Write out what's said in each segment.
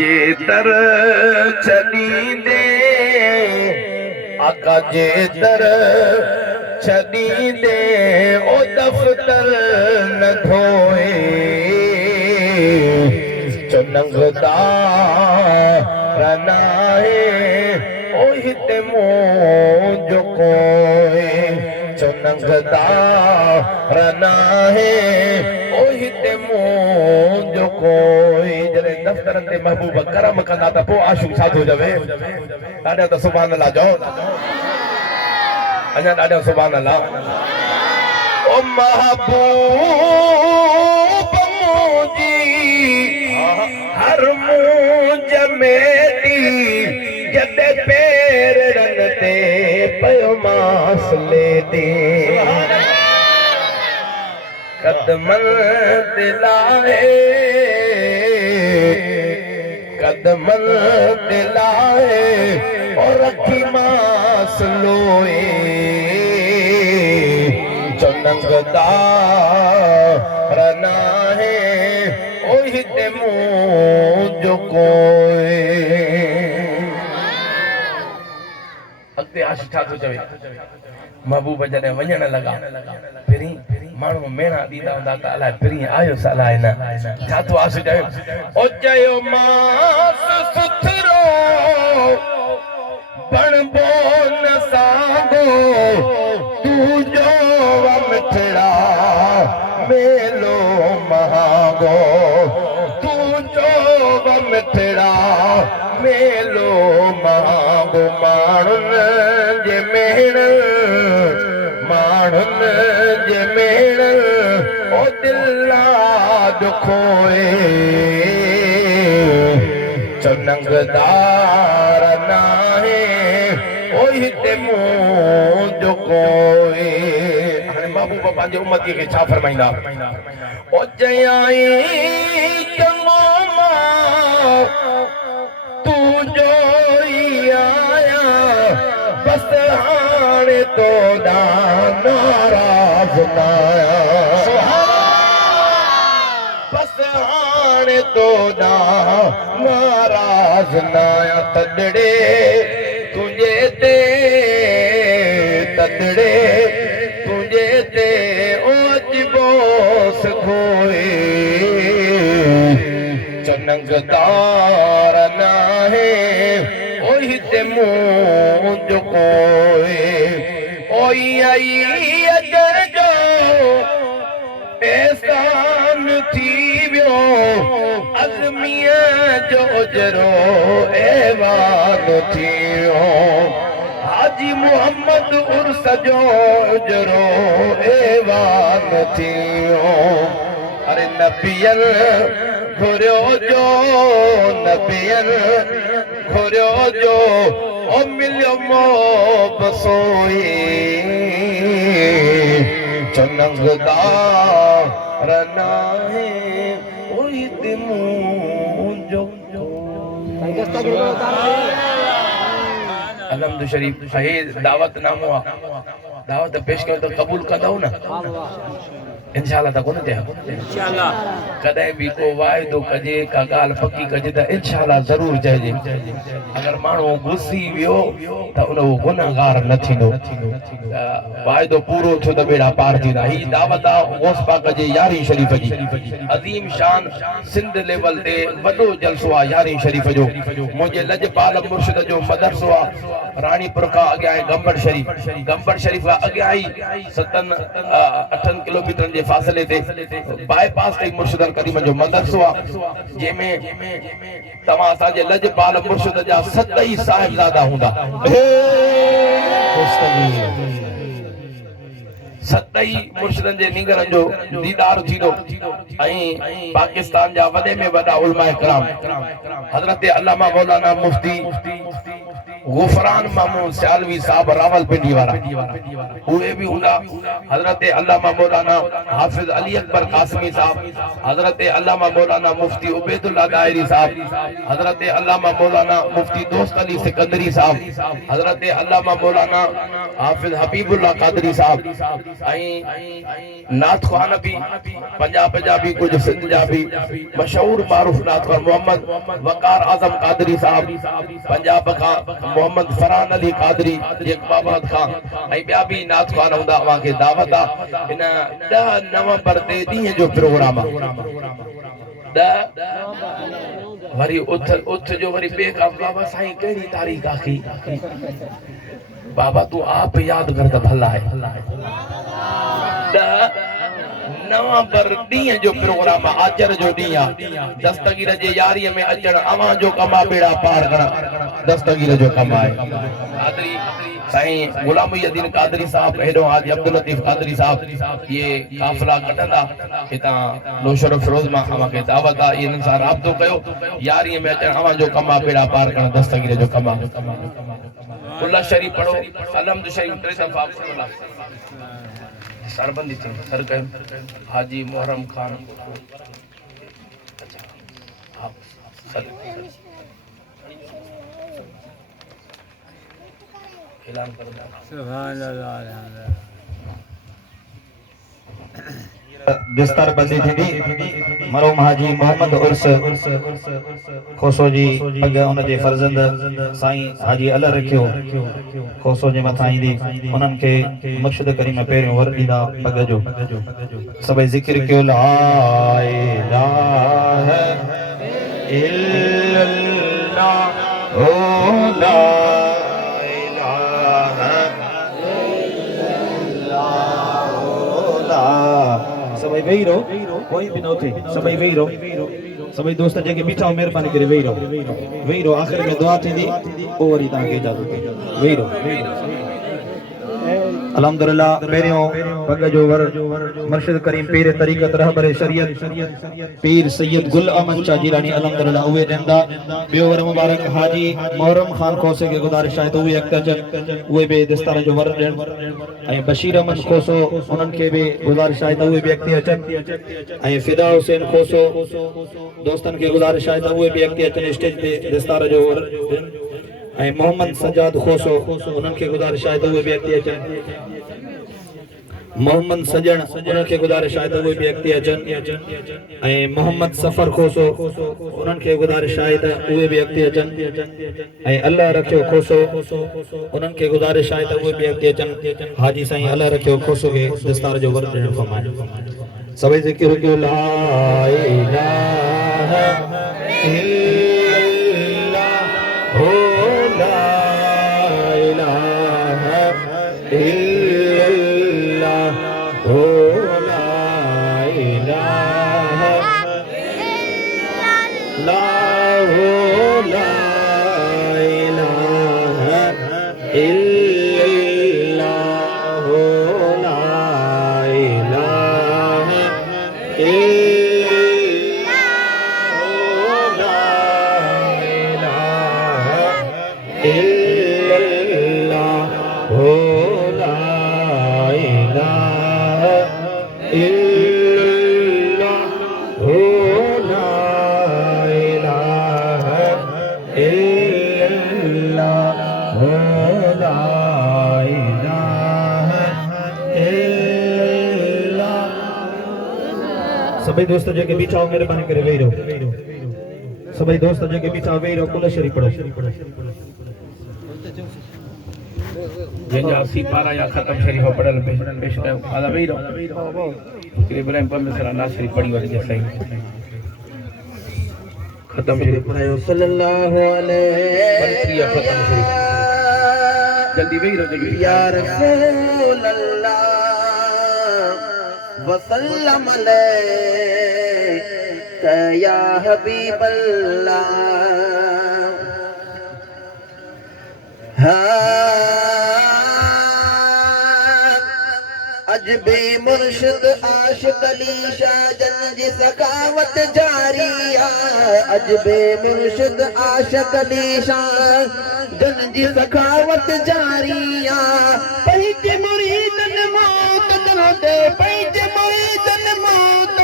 जे दर छॾींदे आका जे दर छॾींदे ओ दफ़्तर न धोए चुनंगदार नाहे ओ हिते मुंहिंजो कोई चुनंगदार नाहे ओ हिते मुंहिंजो कोई जॾहिं दफ़्तरनि ते महबूब करम कंदा त पोइ आशूक छा थो चवे ॾाढा त सुभान अल्लाह चओ अञा ॾाढा सुभान अल्लाह ओ महबूब मुंहिंजी हर मुंज मेरी जॾहिं पेरनि ते पियो मासले दी कदमन दिलाए कदमन दिलाए और रखी मासलोए चुनंगदार नाहे ओ हिते मुंहिंजो कोई अॻिते आश छा थो चवे महबूब जॾहिं वञण लॻा पहिरीं माण्हू मेणा ॾींदा हूंदा त अलाए पहिरीं आयो स अलाए न छा थो आश चयो ओ चयो मास सुथरो बणबो न सागो तुंहिंजो मिठड़ा मेलो महागो तुंहिंजो मिठड़ा मेलो महागो माण्हुनि जे मेण माण्हुनि जे मेण ओ दिला दुखोए चुनंगदार नाहे ओ हिते मुंहिंजो कोई हाणे महबूब पंहिंजे उम्मतीअ खे छा फरमाईंदा ओ चयाई चङो मां तुंहिंजो ई आया बस हाणे तोॾा नाराज़ न आया बस हाणे तोॾा नाराज़ न आया तॾड़े तुंहिंजे ते तॾड़े तुंहिंजे ते ओ अजबोस खोए चुनंगदार नाहे ओ हिते मुंहिंजो कोई ओई आई अजर जो एहसान थी वियो अज़मीअ जो जरो ऐवान थी वियो हाजी मोहम्मद उर्स जो जरो ऐवान थी वियो अरे नबियन घुरियो जो नबियन घुरियो जो ओ मिलियो मो बसोई चुनंगदार नाहे ओ हिते मुंहिंजो अलहमद शरीफ हे दावत नामो आहे दावत पेश कयो त क़बूल कंदव न इंशाअल्लाह त कोन थिया इंशाअल्लाह कॾहिं बि को वाइदो कजे का ॻाल्हि पकी कजे त इंशाअल्लाह ज़रूर चइजे अगर माण्हू घुसी वियो त उन गुनाहगार न थींदो वाइदो पूरो थियो त बेड़ा पार थींदा ही दावत आहे गौस पाक जे यारहीं शरीफ़ जी अज़ीम शान सिंध लेवल ते वॾो जलसो आहे यारहीं शरीफ़ जो मुंहिंजे लजपाल मुर्शिद जो मदरसो आहे रानीपुर खां अॻियां आहे गंबड़ शरीफ़ खां अॻियां ई 7-8 किलोमीटर जे फासिले ते बाईपास ते मुर्शिदल करीम जो मदरसो आहे जंहिंमें तव्हां असांजे लजपाल मुर्शिद जा 7 साहिबज़ादा हूंदा 7 मुर्शिदनि जे नींगरनि जो दीदार थींदो ऐं पाकिस्तान जा वॾे में वॾा उलमा इकराम हज़रत अल्लामा मौलाना मुफ्ती गुफरान मामून सियालवी साहब रावलपिंडी वाला उहे भी हुंदा हजरत अल्लामा मौलाना हाफिज अली अकबर कासमी साहब हजरत अल्लामा मौलाना मुफ्ती उबैदुल्लाह दायरी साहब हजरत अल्लामा मौलाना मुफ्ती दोस्त अली सिकंदरी साहब हजरत अल्लामा मौलाना हाफिज हबीबुल्लाह कादरी साहब नाथ ख़्वान भी पंजाबी कुछ सिंध जा भी मशहूर मारूफ नाथ ख़्वान मोहम्मद वकार आजम कादरी साहब पंजाब का मोहम्मद फरहान अली कादरी जेकबाबाद का ॿिया बि नाथ ख़्वान हूंदा अव्हांखे दावत आहे इन 10 नवंबर ते ॾींहं जो प्रोग्राम आहे 10 वरी उथ जो वरी ॿिए खां बाबा साईं कहिड़ी तारीख़ आखी बाबा तू आप याद कर त भला आहे 10 नवंबर ॾींहं जो प्रोग्राम आहे आचर जो ॾींहुं आहे दस्तगीर जे यारीअ में अचण अवां जो कमा बेड़ा पार करण दस्तगीर जो कम आहे कादरी साईं गुलाम मुहीउद्दीन कादरी साहब हेॾो हाजी अब्दुल लतीफ कादरी साहब ये काफ़िला कढंदा हितां नौशर फिरोज मां अव्हांखे दावत आहे इन्हनि सां राब्तो कयो यारीअ में अचण अवां जो कमा बेड़ा पार करण दस्तगीर जो कम आहे उल्ला शरीफ पढ़ो अलहम्द शरीफ 3 दफ़ा सरबंदी थी सर कयो हाजी मोहरम खान हाँ सर ऐलान कर दो सुभान अल्लाह दस्तार बंदी थी मरहूम हाजी मोहम्मद उर्स खोसो जी पग उन जे फर्जंद साईं हाजी अल्लाह रखियो खोसो जे मथा ईंदी उन्हनि खे मुर्शिद करीम पहिरियों वर ॾींदा पग जो सभई ज़िक्र कयो ला इलाहा इल्लल्लाह ओ ला इलाहा इल्लल्लाह ओ ला सभई वेही रहो कोई भी न थे सभई वेही रहो सभई दोस्त जेके बीठा महिरबानी करे वेही रहो आख़िर में दुआ थींदी पोइ वरी तव्हांखे इजाज़त वेही रहो अल्हम्दुलिल्लाह पहिरियों पग जो वर मुर्शिद करीम पीर तरीक़त रहबर शरीयत पीर सैयद गुल अहमद शाह जिलानी अल्हम्दुलिल्लाह उहे ॾींदा ॿियो वर मुबारक हाजी मोहरम खान खोसे खे गुज़ारिश आहे त उहे अॻिते अचनि उहे बि दस्तार जो वर ॾियनि ऐं बशीर अहमद खोसो उन्हनि खे बि गुज़ारिश आहे त उहे बि अॻिते अचनि ऐं फिदा हुसैन खोसो दोस्तनि खे गुज़ारिश आहे त उहे बि अॻिते अचनि स्टेज ते दस्तार जो वर ॾियनि ऐं मोहम्मद सजाद खोसो उन्हनि खे गुज़ारिश आहे त उहे बि अॻिते अचनि मोहम्मद सजण उन्हनि खे गुज़ारिश आहे त उहे बि अॻिते अचनि ऐं मोहम्मद सफ़र खोसो उन्हनि खे गुज़ारिश आहे त उहे बि अॻिते अचनि ऐं अल्लाह रखियो खोसो उन्हनि खे गुज़ारिश आहे त उहे बि अॻिते अचनि हाजी साईं अल्लाह रखियो खोसो खे दस्तार जो वर ॾियणु फरमाए सभई ज़िक्र कयो ला इलाहा इल्लल्लाह हो ला इलाहा इल्लल्लाह हो ला इलाहा इल्लल्लाह हो ला इलाहा इल्लल्लाह हो ला इलाहा इल्लल्लाह हो ला इलाहा इल्लल्लाह हो ला इलाहा इल्लल्लाह हो ला इलाहा इल्लल्लाह सभई दोस्त जेके बीठा हो महिरबानी करे वेही रहो सभई दोस्त जेके बीठा वेही रहो कुल शरीफ पढ़ो जंहिंजा 80 पारा या ख़तम शरीफ़ पढ़ल पेश कयो आला वेही रहो इब्राहिम परमेश्वर अल्लाह शरीफ पढ़ी वठी साईं ख़तम शरीफ पढ़ायो सल्लल्लाहु अलैहि ख़तम शरीफ जल्दी वेही रहो जल्दी या रसूल अल्लाह वसल्लम अलैका या हबीब अल्लाह अजबे मुर्शिद आशिक अली शाह जन जी सखावत जारिया अजबे मुर्शिद आशिक अली शाह जन जी सखावत जारिया पैज मुरीदन मौत दे पैज मुरीदन मौत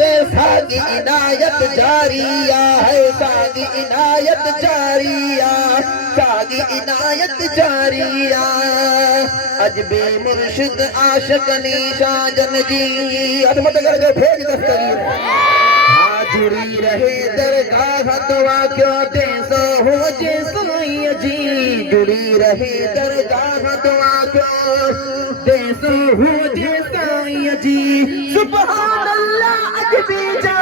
दे सागी इनायत जारिया है सागी इनायत जारिया सागी इनायत जारिया अजबे मुर्शिद आशिक अली शाह जन जी अदमत करके भेज दस्तगीर जुड़ी रहे दरगाह दुआ क्यों दे सो हो जे साईं जी जुड़ी रहे दरगाह दुआ क्यों दे सो हो जे साईं जी सुभान अल्लाह अजबे जा